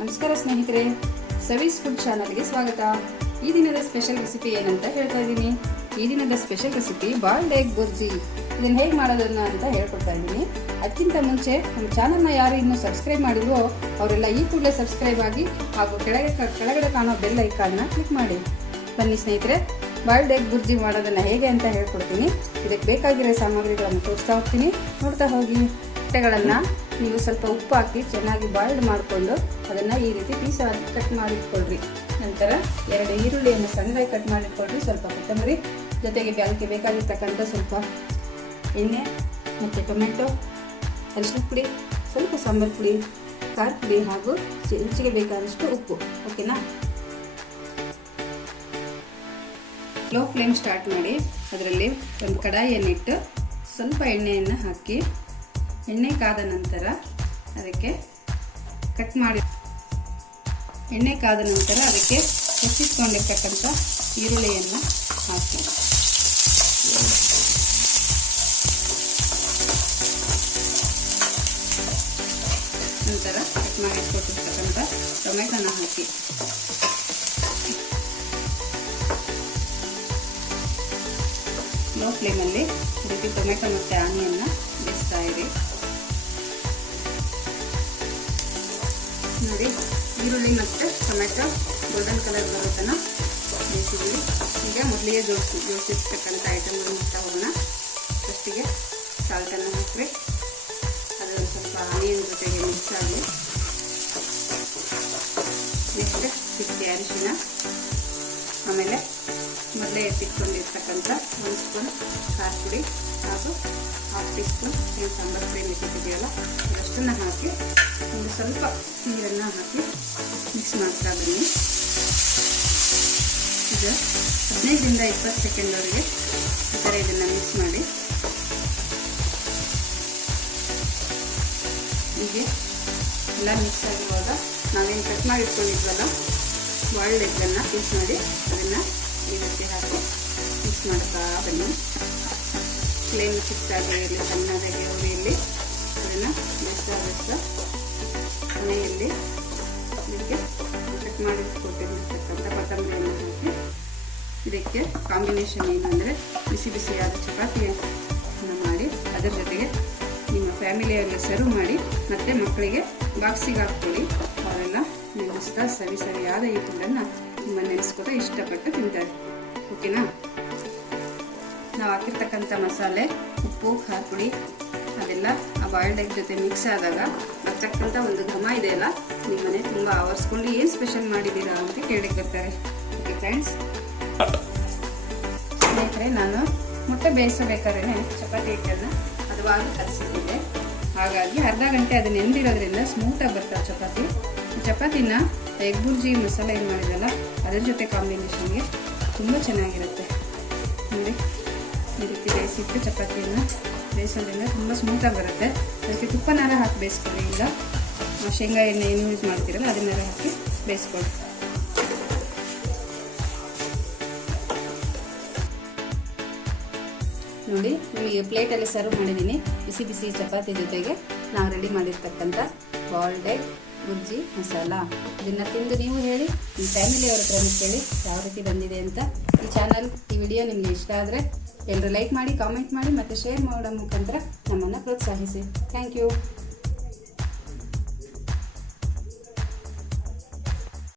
ನಮಸ್ಕಾರ ಸ್ನೇಹಿತರೆ, ಸವೀಸ್ ಫುಡ್ ಚಾನಲ್ಗೆ ಸ್ವಾಗತ. ಈ ದಿನದ ಸ್ಪೆಷಲ್ ರೆಸಿಪಿ ಏನಂತ ಹೇಳ್ತಾ ಇದ್ದೀನಿ. ಈ ದಿನದ special recipe boiled egg bhurji. ಇದನ್ನು ಹೇಗೆ ಮಾಡೋದನ್ನ ಅಂತ ಹೇಳ್ಕೊಡ್ತಾ ಇದ್ದೀನಿ. ಅದಕ್ಕಿಂತ ಮುಂಚೆ ನಮ್ಮ ಚಾನಲ್ನ ಯಾರು ಇನ್ನೂ ಸಬ್ಸ್ಕ್ರೈಬ್ ಮಾಡಿಲ್ವೋ ಅವರೆಲ್ಲ ಈ ಕೂಡಲೇ ಸಬ್ಸ್ಕ್ರೈಬ್ ಆಗಿ ಹಾಗೂ ಕೆಳಗಡೆ ಕಾಣೋ ಬೆಲ್ ಐಕಾನ್ನ ಕ್ಲಿಕ್ ಮಾಡಿ. ಬನ್ನಿ ಸ್ನೇಹಿತರೆ, ಬಾಯ್ಲ್ಡ್ ಎಗ್ ಬುರ್ಜಿ ಮಾಡೋದನ್ನು ಹೇಗೆ ಅಂತ ಹೇಳ್ಕೊಡ್ತೀನಿ. ಇದಕ್ಕೆ ಬೇಕಾಗಿರೋ ಸಾಮಗ್ರಿಗಳನ್ನು ತೋರಿಸ್ತಾ ಹೋಗ್ತೀನಿ, ನೋಡ್ತಾ ಹೋಗಿ. ಮೊಟ್ಟೆಗಳನ್ನು ನೀವು ಸ್ವಲ್ಪ ಉಪ್ಪು ಹಾಕಿ ಚೆನ್ನಾಗಿ ಬಾಯ್ಲ್ಡ್ ಮಾಡಿಕೊಂಡು ಅದನ್ನು ಈ ರೀತಿ ಪೀಸಾಗಿ ಕಟ್ ಮಾಡಿಟ್ಕೊಳ್ರಿ. ನಂತರ 2 ಈರುಳ್ಳಿಯನ್ನು ಸಣ್ಣದಾಗಿ ಕಟ್ ಮಾಡಿಟ್ಕೊಳ್ರಿ, ಸ್ವಲ್ಪ ಕೊತ್ತಂಬರಿ, ಜೊತೆಗೆ ಅದಕ್ಕೆ ಬೇಕಾಗಿರ್ತಕ್ಕಂಥ ಸ್ವಲ್ಪ ಎಣ್ಣೆ ಮತ್ತು ಟೊಮೆಟೊ, ಅರಿಶಿನ ಪುಡಿ, ಸ್ವಲ್ಪ ಸಾಂಬಾರು ಪುಡಿ, ಖಾರ ಪುಡಿ ಹಾಗೂ ರುಚಿಗೆ ಬೇಕಾದಷ್ಟು ಉಪ್ಪು. ಓಕೆನಾ? ಲೋ ಫ್ಲೇಮ್ ಸ್ಟಾರ್ಟ್ ಮಾಡಿ ಅದರಲ್ಲಿ ಒಂದು ಕಡಾಯಿಯನ್ನಿಟ್ಟು ಸ್ವಲ್ಪ ಎಣ್ಣೆಯನ್ನು ಹಾಕಿ, ಎಣ್ಣೆ ಕಾದ ನಂತರ ಅದಕ್ಕೆ ಹೆಚ್ಚಿಟ್ಕೊಂಡಿರ್ತಕ್ಕಂಥ ಈರುಳ್ಳಿಯನ್ನು ಹಾಕಿ, ನಂತರ ಕಟ್ ಮಾಡಿಟ್ಕೊಟ್ಟಿರ್ತಕ್ಕಂಥ ಟೊಮೆಟೊನ ಹಾಕಿ, ಲೋ ಫ್ಲೇಮಲ್ಲಿ ಇದಕ್ಕೆ ಟೊಮೆಟೊ ಮತ್ತು ಆನಿಯನ್ನ ಬೇಯಿಸ್ತಾ ಇರಿ. ನೋಡಿ, ಈರುಳ್ಳಿ ಮತ್ತು ಟೊಮೆಟೊ ಗೋಲ್ಡನ್ ಕಲರ್ ಬರೋ ತನಕ ಬೇಯಿಸಿದ್ವಿ. ಈಗ ಮೊದಲಿಗೆ ಜೋಡಿಸಿರ್ತಕ್ಕಂಥ ಐಟಮ್ಗಳನ್ನು ಹಾಕ್ತಾ ಹೋಗೋಣ. ಫಸ್ಟಿಗೆ ಸಾಲ್ಟನ್ನು ಹಾಕ್ರಿ, ಅದು ಒಂದು ಸ್ವಲ್ಪ ಆನಿಯನ್ ಜೊತೆಗೆ ಮಿಕ್ಸ್ ಆಗಲಿ. ನೆಕ್ಸ್ಟ್ ಚಿಕ್ಕಿ ಅರಿಶಿನ, ಆಮೇಲೆ ಮೊದಲೇ ಎತ್ತಿಟ್ಕೊಂಡಿರ್ತಕ್ಕಂಥ 1 ಸ್ಪೂನ್ ಖಾರ ಪುಡಿ ಹಾಗೂ 1/2 ಟೀ ಸ್ಪೂನ್ ಏನು ಸಾಂಬಾರು ಪುಡಿ ಮಿಕ್ಕಿದೆಯಲ್ಲ ಅದಷ್ಟನ್ನು ಹಾಕಿ ಒಂದು ಸ್ವಲ್ಪ ನೀರನ್ನು ಹಾಕಿ ಮಿಕ್ಸ್ ಮಾಡ್ತಾ ಬನ್ನಿ. ಇದು 15ರಿಂದ 20 ಸೆಕೆಂಡ್ವರೆಗೆ ಈ ಥರ ಇದನ್ನು ಮಿಕ್ಸ್ ಮಾಡಿ. ಹೀಗೆ ಎಲ್ಲ ಮಿಕ್ಸ್ ಆಗಿರುವಾಗ ನಾವೇನು ಕಟ್ ಮಾಡಿ ಇಟ್ಕೊಂಡಿದ್ವಲ್ಲ ಬಾಯ್ಲ್ಡ್ ಎಗ್ಗನ್ನು ಪೀಸ್ ಮಾಡಿ ಅದನ್ನು ಇದಕ್ಕೆ ಹಾಕಿ ಮಿಕ್ಸ್ ಮಾಡ್ತಾ ಬನ್ನಿ. ಫ್ಲೇಮ್ ಚಿಕ್ಕದಾಗಿ ಇರಲಿ, ಸಣ್ಣದಾಗಿ ಉರಿಯಲ್ಲಿ ಅದನ್ನು ಬೇಯಿಸ್ತಾ ಕೊನೆಯಲ್ಲಿ ಇದಕ್ಕೆ ಕಟ್ ಮಾಡಿ ಕೊಟ್ಟಿರ್ತಕ್ಕಂಥ ಕೊತ್ತಂಬರಿಯನ್ನು ಹಾಕಿ, ಇದಕ್ಕೆ ಕಾಂಬಿನೇಷನ್ ಏನಂದರೆ ಬಿಸಿ ಬಿಸಿಯಾದ ಚಪಾತಿಯನ್ನು ಮಾಡಿ ಅದರ ಜೊತೆಗೆ ನಿಮ್ಮ ಫ್ಯಾಮಿಲಿಯಲ್ಲಿ ಸರ್ವ್ ಮಾಡಿ ಮತ್ತು ಮಕ್ಕಳಿಗೆ ಬಾಕ್ಸಿಗೆ ಹಾಕ್ಕೊಳ್ಳಿ. ಅವರೆಲ್ಲ ನೆನೆಸ್ತಾ ಸವಿಯಾದ ಈ ಫುಡ್ಡನ್ನು ನಿಮ್ಮ ನೆನೆಸ್ಕೊತಾ ಇಷ್ಟಪಟ್ಟು ತಿಂತಾರೆ. ಓಕೆನಾ? ನಾವು ಹಾಕಿರ್ತಕ್ಕಂಥ ಮಸಾಲೆ, ಉಪ್ಪು, ಖಾರ ಪುಡಿ ಅದೆಲ್ಲ ಆ ಬಾಯ್ಲ್ಡ್ ಎಗ್ ಜೊತೆ ಮಿಕ್ಸ್ ಆದಾಗ ಬರ್ತಕ್ಕಂಥ ಒಂದು ಘಮ ಇದೆಯಲ್ಲ, ನಿಮ್ಮನೆ ತುಂಬ ಆವರಿಸ್ಕೊಂಡು ಏನು ಸ್ಪೆಷಲ್ ಮಾಡಿದ್ದೀರಾ ಅಂತ ಕೇಳಿಕ್ಕೆ ಬರ್ತಾರೆ. ಓಕೆ ಫ್ರೆಂಡ್ಸ್, ಸ್ನೇಹಿತರೆ, ನಾನು ಮೊಟ್ಟೆ ಬೇಯಿಸಬೇಕಾದ್ರೆ ಚಪಾತಿ ಹಿಟ್ಟನ್ನು ಹದವಾಗಿ ಕಲಸಿದ್ದೆ. ಹಾಗಾಗಿ ಅರ್ಧ ಗಂಟೆ ಅದು ನೆಂದಿರೋದ್ರಿಂದ ಸ್ಮೂತಾಗಿ ಬರ್ತಾರೆ ಚಪಾತಿ. ಚಪಾತಿನ ಎಗ್ ಬುರ್ಜಿ ಮಸಾಲೆ ಏನು ಮಾಡಿದ್ರಲ್ಲ ಅದ್ರ ಜೊತೆ ಕಾಂಬಿನೇಷನ್ಗೆ ತುಂಬ ಚೆನ್ನಾಗಿರುತ್ತೆ. ನೋಡಿ, ಈ ರೀತಿ ಬೇಯಿಸಿಟ್ಟು ಚಪಾತಿಯನ್ನು ಬೇಯಿಸೋದ್ರಿಂದ ತುಂಬ ಸ್ಮೂತಾಗಿ ಬರುತ್ತೆ. ಅದಕ್ಕೆ ತುಪ್ಪನಾರ ಹಾಕಿ ಬೇಯಿಸ್ಕೊಳ್ಳಿ. ಇಲ್ಲ ಶೇಂಗಾ ಎಣ್ಣೆ ಏನು ಯೂಸ್ ಮಾಡ್ತೀರಲ್ಲ ಅದನ್ನೆಲ್ಲ ಹಾಕಿ ಬೇಯಿಸ್ಕೊಳ್ಳಿ. ನೋಡಿ, ನಿಮಗೆ ಪ್ಲೇಟಲ್ಲಿ ಸರ್ವ್ ಮಾಡಿದ್ದೀನಿ. ಬಿಸಿ ಬಿಸಿ ಚಪಾತಿ ಜೊತೆಗೆ ನಾವು ರೆಡಿ ಮಾಡಿರ್ತಕ್ಕಂಥ ಬಾಯ್ಲ್ಡ್ ಎಗ್ ಬುರ್ಜಿ ಮಸಾಲ. ಇದನ್ನು ತಿಂದು ನೀವು ಹೇಳಿ, ನಿಮ್ಮ ಫ್ಯಾಮಿಲಿಯವ್ರ ಹತ್ರ ಕೇಳಿ ಯಾವ ರೀತಿ ಬಂದಿದೆ ಅಂತ. ಈ ವಿಡಿಯೋ ನಿಮಗೆ ಇಷ್ಟ ಆದರೆ ಎಲ್ಲರೂ ಲೈಕ್ ಮಾಡಿ, ಕಾಮೆಂಟ್ ಮಾಡಿ ಮತ್ತು ಶೇರ್ ಮಾಡೋ ಮುಖಾಂತರ ನಮ್ಮನ್ನು ಪ್ರೋತ್ಸಾಹಿಸಿ. Thank you.